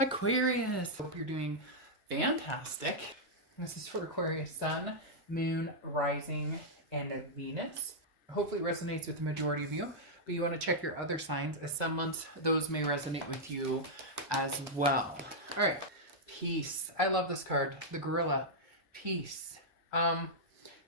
Aquarius, hope you're doing fantastic. This is for Aquarius Sun, Moon, Rising, and Venus. Hopefully it resonates with the majority of you, but you want to check your other signs, as some months those may resonate with you as well. All right, peace. I love this card, the gorilla. Peace.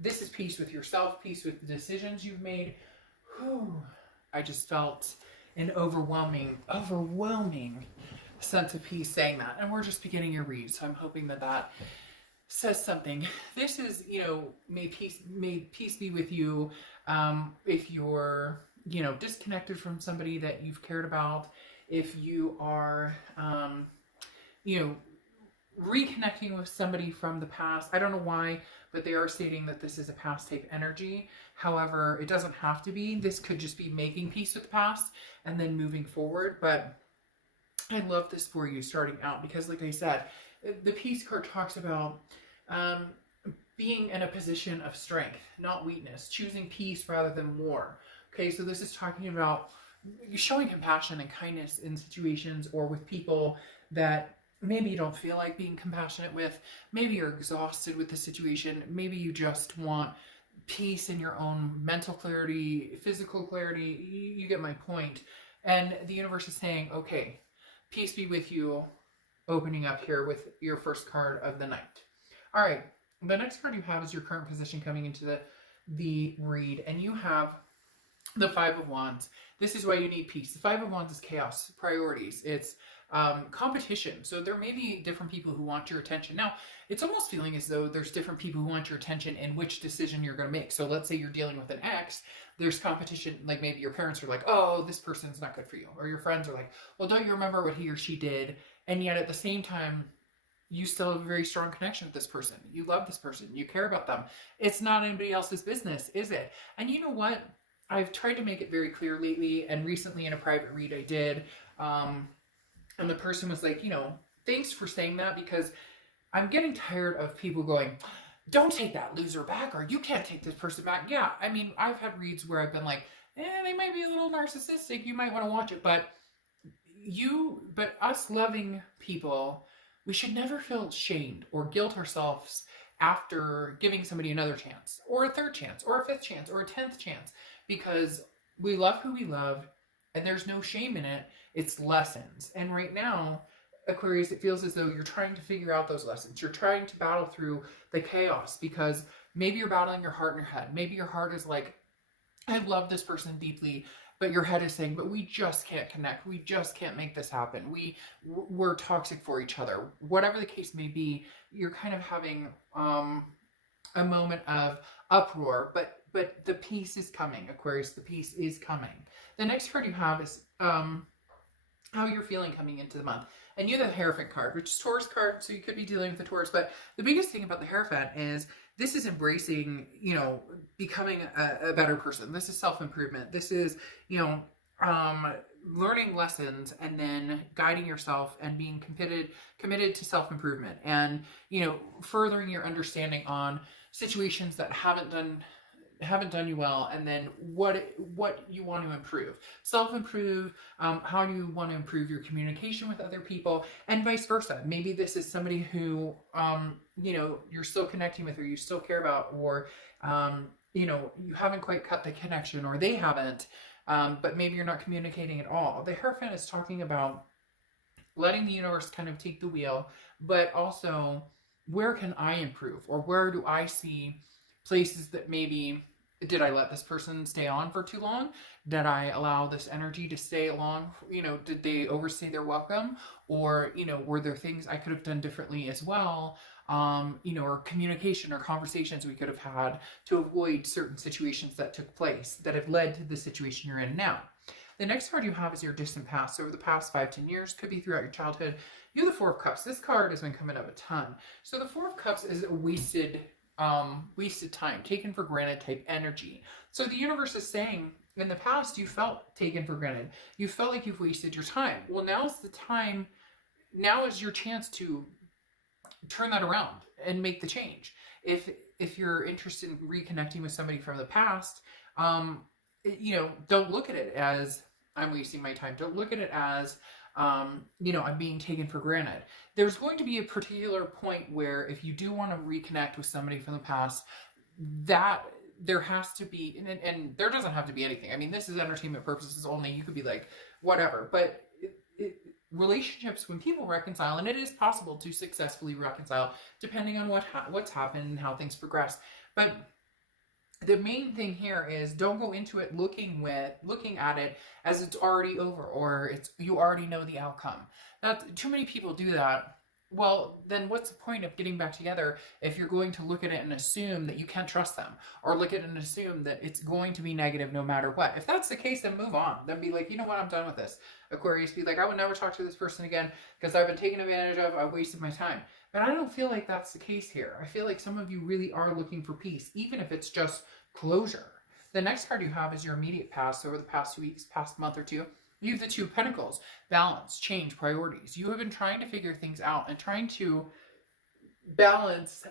This is peace with yourself, peace with the decisions you've made. Whew. I just felt an overwhelming sense of peace saying that, and we're just beginning your read, so I'm hoping that that says something. This is, may peace be with you. If you're, disconnected from somebody that you've cared about, if you are, reconnecting with somebody from the past. I don't know why, but they are stating that this is a past type energy. However, it doesn't have to be. This could just be making peace with the past and then moving forward. But I love this for you starting out because, like I said, the peace card talks about being in a position of strength, not weakness, choosing peace rather than war. Okay, so this is talking about showing compassion and kindness in situations or with people that maybe you don't feel like being compassionate with. Maybe you're exhausted with the situation. Maybe you just want peace in your own mental clarity, physical clarity. You get my point. And the universe is saying, okay, peace be with you, opening up here with your first card of the night. All right, the next card you have is your current position coming into the read, and you have the Five of Wands. This is why you need peace. The Five of Wands is chaos, priorities. It's competition. So there may be different people who want your attention. Now, it's almost feeling as though there's different people who want your attention in which decision you're going to make. So let's say you're dealing with an ex, there's competition. Like maybe your parents are like, oh, this person's not good for you. Or your friends are like, well, don't you remember what he or she did? And yet at the same time, you still have a very strong connection with this person. You love this person. You care about them. It's not anybody else's business, is it? And you know what? I've tried to make it very clear lately, and recently in a private read I did, and the person was like, thanks for saying that, because I'm getting tired of people going, don't take that loser back, or you can't take this person back. Yeah, I mean, I've had reads where I've been like, they might be a little narcissistic. You might want to watch it. But us loving people, we should never feel shamed or guilt ourselves after giving somebody another chance, or a third chance, or a fifth chance, or a 10th chance, because we love who we love, and there's no shame in it. It's lessons. And right now, Aquarius, it feels as though you're trying to figure out those lessons. You're trying to battle through the chaos, because maybe you're battling your heart in your head. Maybe your heart is like, I love this person deeply, but your head is saying, but we just can't connect. We just can't make this happen. We're toxic for each other. Whatever the case may be, you're kind of having a moment of uproar, but the peace is coming, Aquarius. The peace is coming. The next card you have is how you're feeling coming into the month. And you have the Hierophant card, which is Taurus card, so you could be dealing with the Taurus. But the biggest thing about the Hierophant is this is embracing, becoming a better person. This is self-improvement. This is, learning lessons and then guiding yourself and being committed to self-improvement and, furthering your understanding on situations that haven't done you well, and then what you want to improve, self-improve, how do you want to improve your communication with other people, and vice versa. Maybe this is somebody who you're still connecting with, or you still care about, or you haven't quite cut the connection, or they haven't, but maybe you're not communicating at all. The Hierophant is talking about letting the universe kind of take the wheel, but also, where can I improve, or where do I see places that maybe, did I let this person stay on for too long? Did I allow this energy to stay along? Did they overstay their welcome? Or, were there things I could have done differently as well? Or communication or conversations we could have had to avoid certain situations that took place that have led to the situation you're in now. The next card you have is your distant past. So over the past 5-10 years, could be throughout your childhood. You have the Four of Cups. This card has been coming up a ton. So the Four of Cups is a wasted time, taken for granted type energy. So the universe is saying, in the past, you felt taken for granted. You felt like you've wasted your time. Well, now's the time. Now is your chance to turn that around and make the change. If you're interested in reconnecting with somebody from the past, don't look at it as I'm wasting my time. Don't look at it as You know, I'm being taken for granted. There's going to be a particular point where if you do want to reconnect with somebody from the past, that there has to be, and there doesn't have to be anything. I mean, this is entertainment purposes only. You could be like, whatever. But relationships, when people reconcile, and it is possible to successfully reconcile depending on what's happened and how things progress. But the main thing here is don't go into it looking at it as it's already over, or you already know the outcome. Too many people do that. Well, then what's the point of getting back together if you're going to look at it and assume that you can't trust them, or look at it and assume that it's going to be negative no matter what? If that's the case, then move on. Then be like, you know what, I'm done with this. Aquarius, be like, I would never talk to this person again because I've been taken advantage of. I wasted my time. But I don't feel like that's the case here. I feel like some of you really are looking for peace, even if it's just closure. The next card you have is your immediate past. Over the past 2 weeks, past month or two, you have the Two of Pentacles. Balance, change, priorities. You have been trying to figure things out and trying to balance,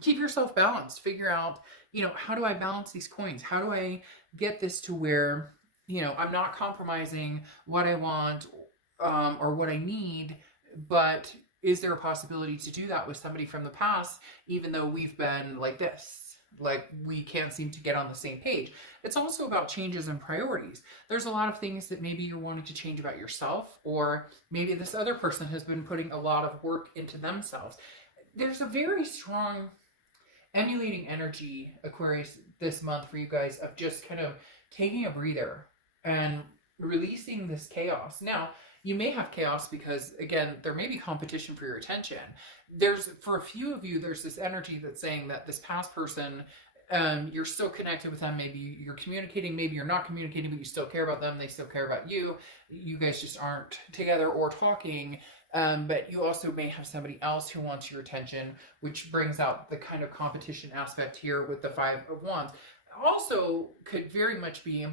keep yourself balanced. Figure out, you know, how do I balance these coins? How do I get this to where, you know, I'm not compromising what I want or what I need, but is there a possibility to do that with somebody from the past, even though we've been like this? Like, we can't seem to get on the same page. It's also about changes in priorities. There's a lot of things that maybe you're wanting to change about yourself, or maybe this other person has been putting a lot of work into themselves. There's a very strong emulating energy, Aquarius, this month for you guys, of just kind of taking a breather and releasing this chaos. Now, you may have chaos because, again, there may be competition for your attention. For a few of you, there's this energy that's saying that this past person, you're still connected with them. Maybe you're communicating, maybe you're not communicating, but you still care about them. They still care about you. You guys just aren't together or talking. But you also may have somebody else who wants your attention, which brings out the kind of competition aspect here with the Five of Wands. Also could very much be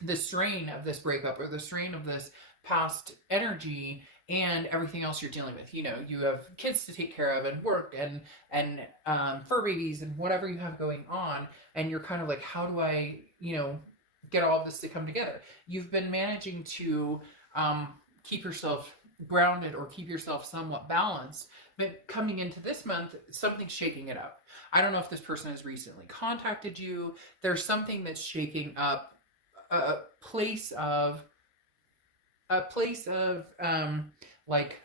the strain of this breakup, or the strain of this past energy and everything else you're dealing with. You know, you have kids to take care of, and work, and fur babies, and whatever you have going on, and you're kind of like, how do I, you know, get all of this to come together? You've been managing to keep yourself grounded or keep yourself somewhat balanced, but coming into this month, something's shaking it up. I don't know if this person has recently contacted you. There's something that's shaking up a place of like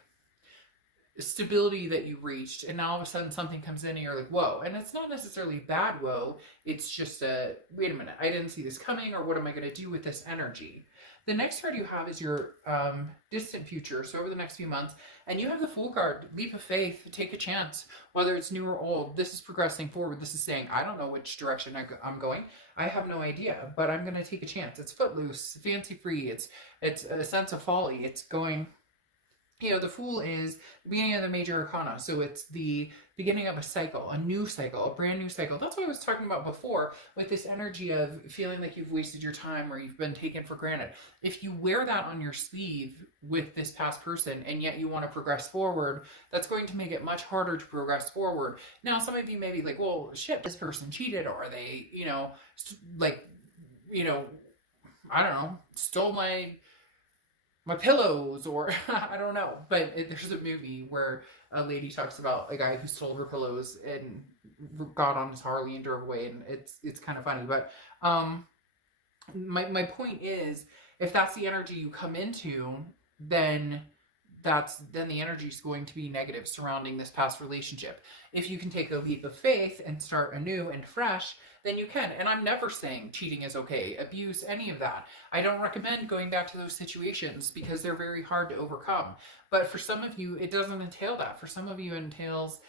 stability that you reached, and now all of a sudden something comes in and you're like, whoa. And it's not necessarily bad whoa, it's just wait a minute, I didn't see this coming, or what am I going to do with this energy? The next card you have is your distant future, so over the next few months, and you have the Fool card. Leap of faith, take a chance, whether it's new or old. This is progressing forward. This is saying, I don't know which direction I'm going. I have no idea, but I'm going to take a chance. It's footloose, fancy free. It's a sense of folly. It's going, you know, the Fool is the beginning of the major arcana. So it's the beginning of a cycle, a new cycle, a brand new cycle. That's what I was talking about before with this energy of feeling like you've wasted your time or you've been taken for granted. If you wear that on your sleeve with this past person and yet you want to progress forward, that's going to make it much harder to progress forward. Now, some of you may be like, well, shit, this person cheated, or they, you know, like, you know, I don't know, stole my pillows, or I don't know. But there's a movie where a lady talks about a guy who stole her pillows and got on his Harley and drove away, and it's kind of funny. But my point is, if that's the energy you come into, then the energy is going to be negative surrounding this past relationship. If you can take a leap of faith and start anew and fresh, then you can. And I'm never saying cheating is okay, abuse, any of that. I don't recommend going back to those situations because they're very hard to overcome. But for some of you, it doesn't entail that. For some of you, it entails,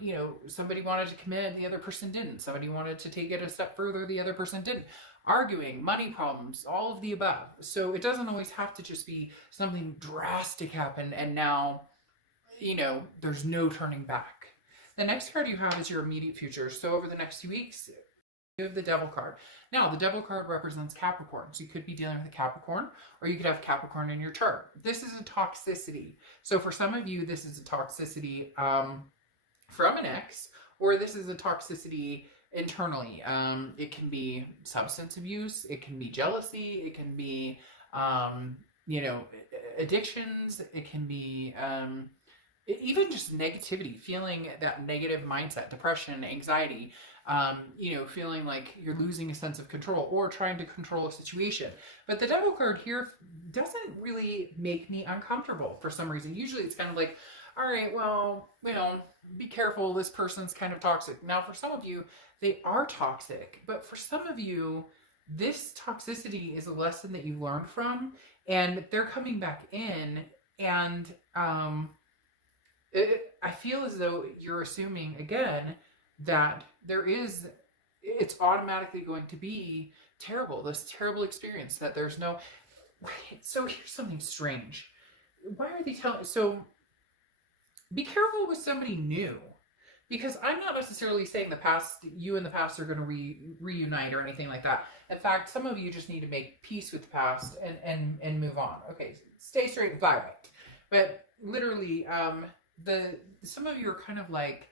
you know, somebody wanted to commit and the other person didn't. Somebody wanted to take it a step further, the other person didn't. Arguing, money problems, all of the above. So it doesn't always have to just be something drastic happen and now, you know, there's no turning back. The next card you have is your immediate future. So over the next few weeks, you have the Devil card. Now, the Devil card represents Capricorn. So you could be dealing with a Capricorn, or you could have Capricorn in your chart. This is a toxicity. So for some of you, this is a toxicity from an ex, or this is a toxicity internally. It can be substance abuse, it can be jealousy, it can be you know, addictions. It can be even just negativity, feeling that negative mindset, depression, anxiety, you know, feeling like you're losing a sense of control or trying to control a situation. But the devil card here doesn't really make me uncomfortable for some reason. Usually it's kind of like, all right, well, you know, be careful. This person's kind of toxic. Now, for some of you, they are toxic. But for some of you, this toxicity is a lesson that you learned from, and they're coming back in. And I feel as though you're assuming again that it's automatically going to be terrible, this terrible experience, that there's no. So here's something strange. Why are they telling? So be careful with somebody new, because I'm not necessarily saying you and the past are going to reunite or anything like that. In fact, some of you just need to make peace with the past and move on. Okay, stay straight and fly right. But literally, some of you are kind of like,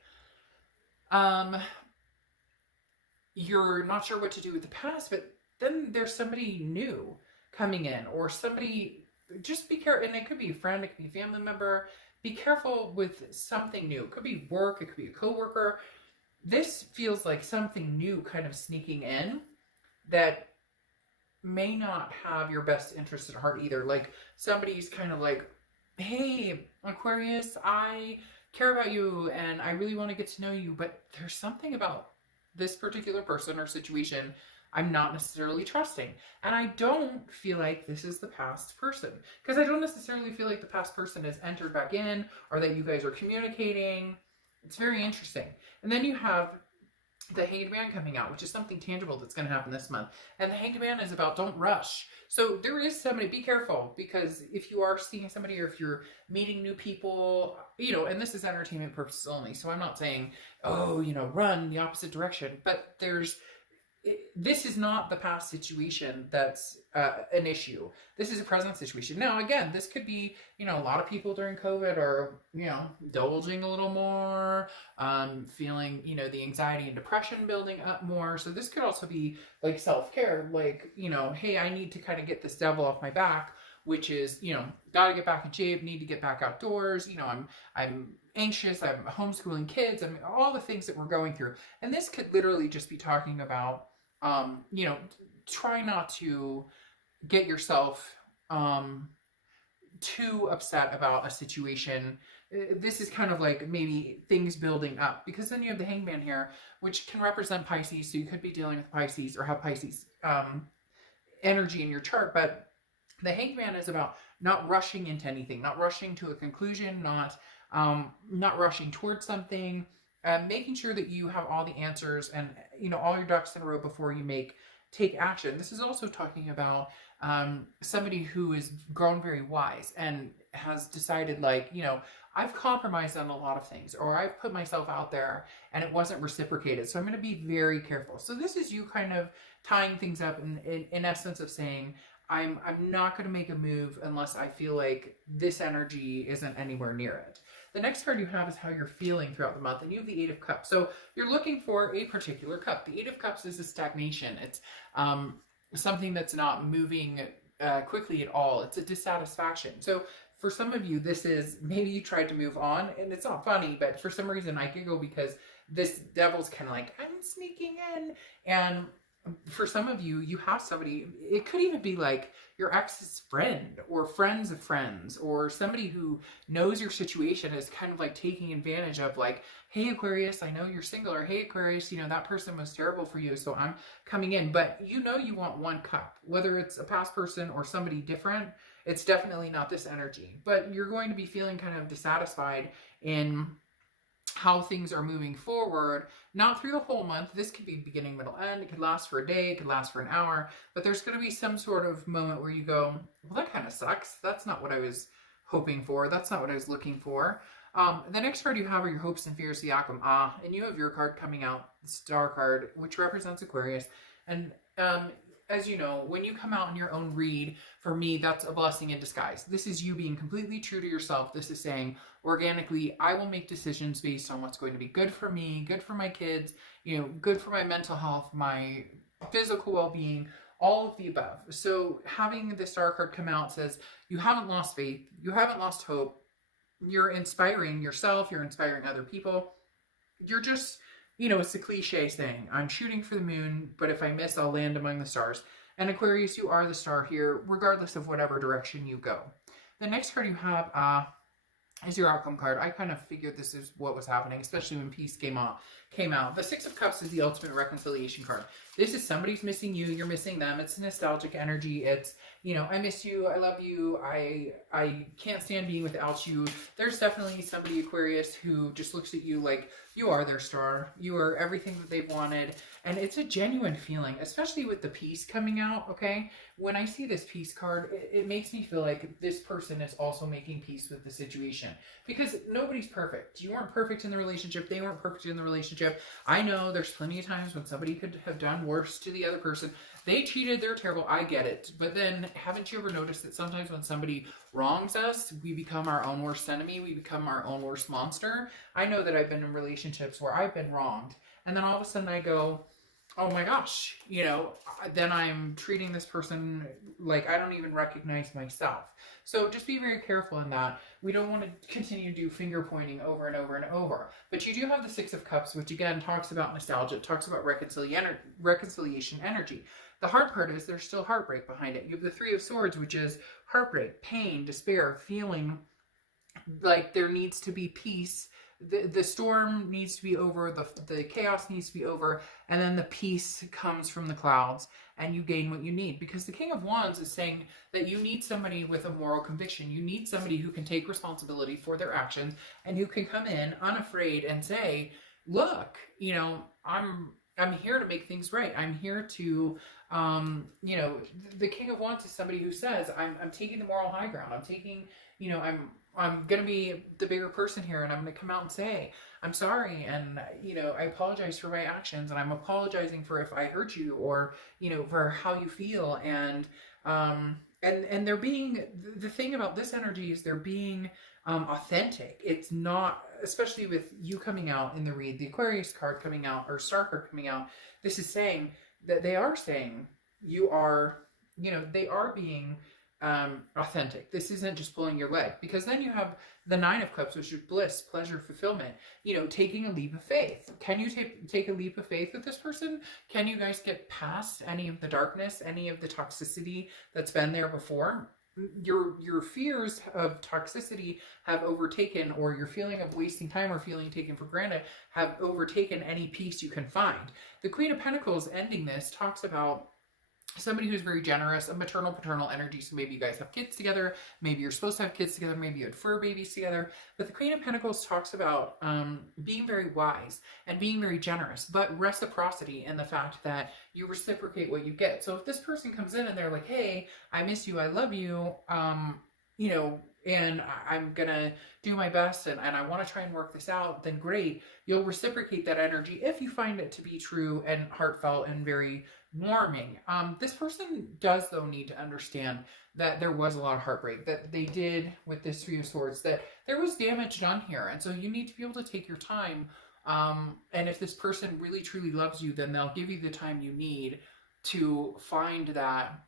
you're not sure what to do with the past, but then there's somebody new coming in, or somebody. Just be careful, and it could be a friend, it could be a family member. Be careful with something new. It could be work, it could be a coworker. This feels like something new kind of sneaking in that may not have your best interest at heart either. Like somebody's kind of like, hey, Aquarius, I care about you and I really want to get to know you, but there's something about this particular person or situation I'm not necessarily trusting. And I don't feel like this is the past person, because I don't necessarily feel like the past person has entered back in or that you guys are communicating. It's very interesting. And then you have the Hanged Man coming out, which is something tangible that's going to happen this month. And the Hanged Man is about don't rush. So there is somebody, be careful, because if you are seeing somebody or if you're meeting new people, you know, and this is entertainment purposes only. So I'm not saying, oh, you know, run the opposite direction, but this is not the past situation that's an issue. This is a present situation. Now, again, this could be, you know, a lot of people during COVID are, you know, indulging a little more, feeling, you know, the anxiety and depression building up more. So this could also be like self-care, like, you know, hey, I need to kind of get this devil off my back, which is, you know, got to get back in shape, need to get back outdoors. You know, I'm anxious, I'm homeschooling kids, I mean, all the things that we're going through. And this could literally just be talking about, you know, try not to get yourself too upset about a situation. This is kind of like maybe things building up, because then you have the Hangman here, which can represent Pisces. So you could be dealing with Pisces or have Pisces energy in your chart. But the Hangman is about not rushing into anything, not rushing to a conclusion, not rushing towards something. Making sure that you have all the answers and, you know, all your ducks in a row before you take action. This is also talking about somebody who has grown very wise and has decided, like, you know, I've compromised on a lot of things, or I've put myself out there and it wasn't reciprocated. So I'm going to be very careful. So this is you kind of tying things up in essence of saying, I'm not going to make a move unless I feel like this energy isn't anywhere near it. The next card you have is how you're feeling throughout the month, and you have the Eight of Cups. So you're looking for a particular cup. The Eight of Cups is a stagnation. It's something that's not moving quickly at all. It's a dissatisfaction. So for some of you, this is, maybe you tried to move on, and it's not funny, but for some reason I giggle because this devil's kind of like, I'm sneaking in. And for some of you, you have somebody, it could even be like your ex's friend or friends of friends, or somebody who knows your situation is kind of like taking advantage of, like, hey Aquarius, I know you're single, or hey Aquarius, you know, that person was terrible for you, so I'm coming in. But you know you want one cup, whether it's a past person or somebody different. It's definitely not this energy, but you're going to be feeling kind of dissatisfied in how things are moving forward, not through the whole month. This could be beginning, middle, end. It could last for a day, it could last for an hour, but there's going to be some sort of moment where you go, well, that kind of sucks. That's not what I was hoping for. That's not what I was looking for. The next card you have are your hopes and fears, the Akam, and you have your card coming out, the Star card, which represents Aquarius. And as you know, when you come out in your own read, for me, that's a blessing in disguise. This is you being completely true to yourself. This is saying, organically, I will make decisions based on what's going to be good for me, good for my kids, you know, good for my mental health, my physical well-being, all of the above. So having the Star card come out says you haven't lost faith, you haven't lost hope, you're inspiring yourself, you're inspiring other people. You're just, you know, it's a cliche saying, I'm shooting for the moon, but if I miss, I'll land among the stars. And Aquarius, you are the star here, regardless of whatever direction you go. The next card you have is your outcome card. I kind of figured this is what was happening, especially when peace came out. The Six of Cups is the ultimate reconciliation card. This is somebody's missing you, you're missing them. It's nostalgic energy. It's, you know, I miss you, I love you, I can't stand being without you. There's definitely somebody, Aquarius, who just looks at you like you are their star. You are everything that they've wanted. And it's a genuine feeling, especially with the peace coming out, okay? When I see this peace card, it makes me feel like this person is also making peace with the situation. Because nobody's perfect. You weren't perfect in the relationship. They weren't perfect in the relationship. I know there's plenty of times when somebody could have done worse to the other person. They cheated, they're terrible, I get it. But then, haven't you ever noticed that sometimes when somebody wrongs us, we become our own worst enemy, we become our own worst monster? I know that I've been in relationships where I've been wronged, and then all of a sudden I go, oh my gosh, you know, then I'm treating this person like I don't even recognize myself. So just be very careful in that. We don't want to continue to do finger pointing over and over and over. But you do have the Six of Cups, which again talks about nostalgia, talks about reconciliation energy. The hard part is there's still heartbreak behind it. You have the Three of Swords, which is heartbreak, pain, despair, feeling like there needs to be peace. The storm needs to be over, the chaos needs to be over, and then the peace comes from the clouds, and you gain what you need. Because the King of Wands is saying that you need somebody with a moral conviction. You need somebody who can take responsibility for their actions, and who can come in unafraid and say, look, you know, I'm here to make things right. I'm here to, you know, the King of Wands is somebody who says, I'm taking the moral high ground. I'm taking, you know, I'm going to be the bigger person here, and I'm going to come out and say, I'm sorry, and, you know, I apologize for my actions, and I'm apologizing for if I hurt you, or, you know, for how you feel, and they're being, the thing about this energy is they're being authentic. It's not, especially with you coming out in the read, the Aquarius card coming out, or Star card coming out, this is saying that they are saying you are, you know, they are being authentic. This isn't just pulling your leg, because then you have the Nine of Cups, which is bliss, pleasure, fulfillment, you know, taking a leap of faith. Can you take a leap of faith with this person? Can you guys get past any of the darkness, any of the toxicity that's been there before? Your fears of toxicity have overtaken, or your feeling of wasting time or feeling taken for granted have overtaken any peace you can find. The Queen of Pentacles ending this talks about somebody who's very generous, a maternal paternal energy. So maybe you guys have kids together, maybe you're supposed to have kids together, maybe you had fur babies together. But the Queen of Pentacles talks about being very wise and being very generous, but reciprocity in the fact that you reciprocate what you get. So if this person comes in and they're like, hey, I miss you, I love you, you know, and I'm gonna do my best, and I want to try and work this out, then great. You'll reciprocate that energy if you find it to be true and heartfelt and very warming. This person does, though, need to understand that there was a lot of heartbreak, that they did with this Three of Swords, that there was damage done here. And so you need to be able to take your time. And if this person really truly loves you, then they'll give you the time you need to find that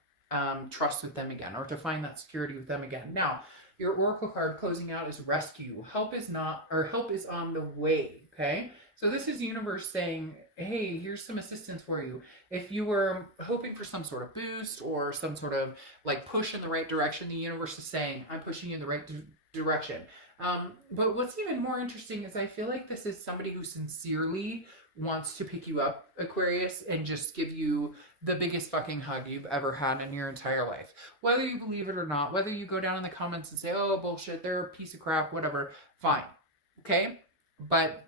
trust with them again, or to find that security with them again. Now, your Oracle card closing out is rescue. Help is on the way, okay? So this is the universe saying, hey, here's some assistance for you. If you were hoping for some sort of boost or some sort of like push in the right direction, the universe is saying, I'm pushing you in the right direction. But what's even more interesting is I feel like this is somebody who sincerely wants to pick you up, Aquarius, and just give you the biggest fucking hug you've ever had in your entire life. Whether you believe it or not, whether you go down in the comments and say, oh, bullshit, they're a piece of crap, whatever, fine. Okay? But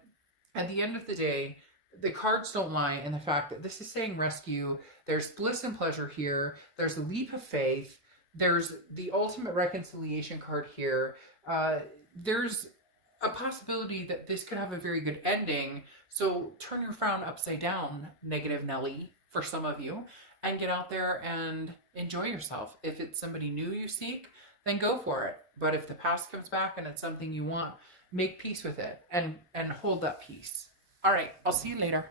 at the end of the day, the cards don't lie in the fact that this is saying rescue. There's bliss and pleasure here. There's a leap of faith. There's the ultimate reconciliation card here. There's a possibility that this could have a very good ending. So turn your frown upside down, negative Nelly, for some of you, and get out there and enjoy yourself. If it's somebody new you seek, then go for it. But if the past comes back and it's something you want, make peace with it and hold that peace. All right, I'll see you later.